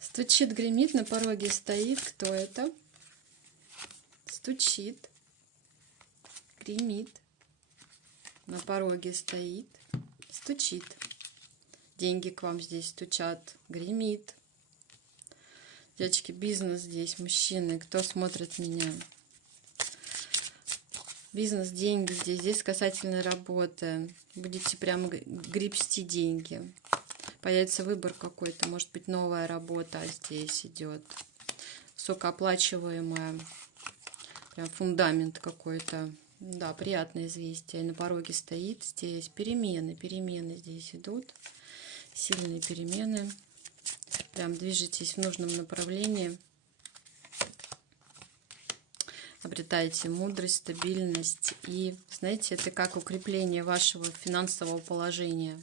Стучит, гремит, на пороге стоит. Кто это? Стучит, гремит, на пороге стоит, стучит. Деньги к вам здесь стучат, гремит. Девочки, бизнес здесь, мужчины, кто смотрит меня? Бизнес, деньги здесь касательно работы. Будете прямо гребсти деньги. Появится выбор какой-то, может быть, новая работа здесь идет. Высокооплачиваемая. Прям фундамент какой-то. Да, приятное известие. На пороге стоит здесь. Перемены здесь идут. Сильные перемены. Прям движетесь в нужном направлении. Обретаете мудрость, стабильность. И, знаете, это как укрепление вашего финансового положения.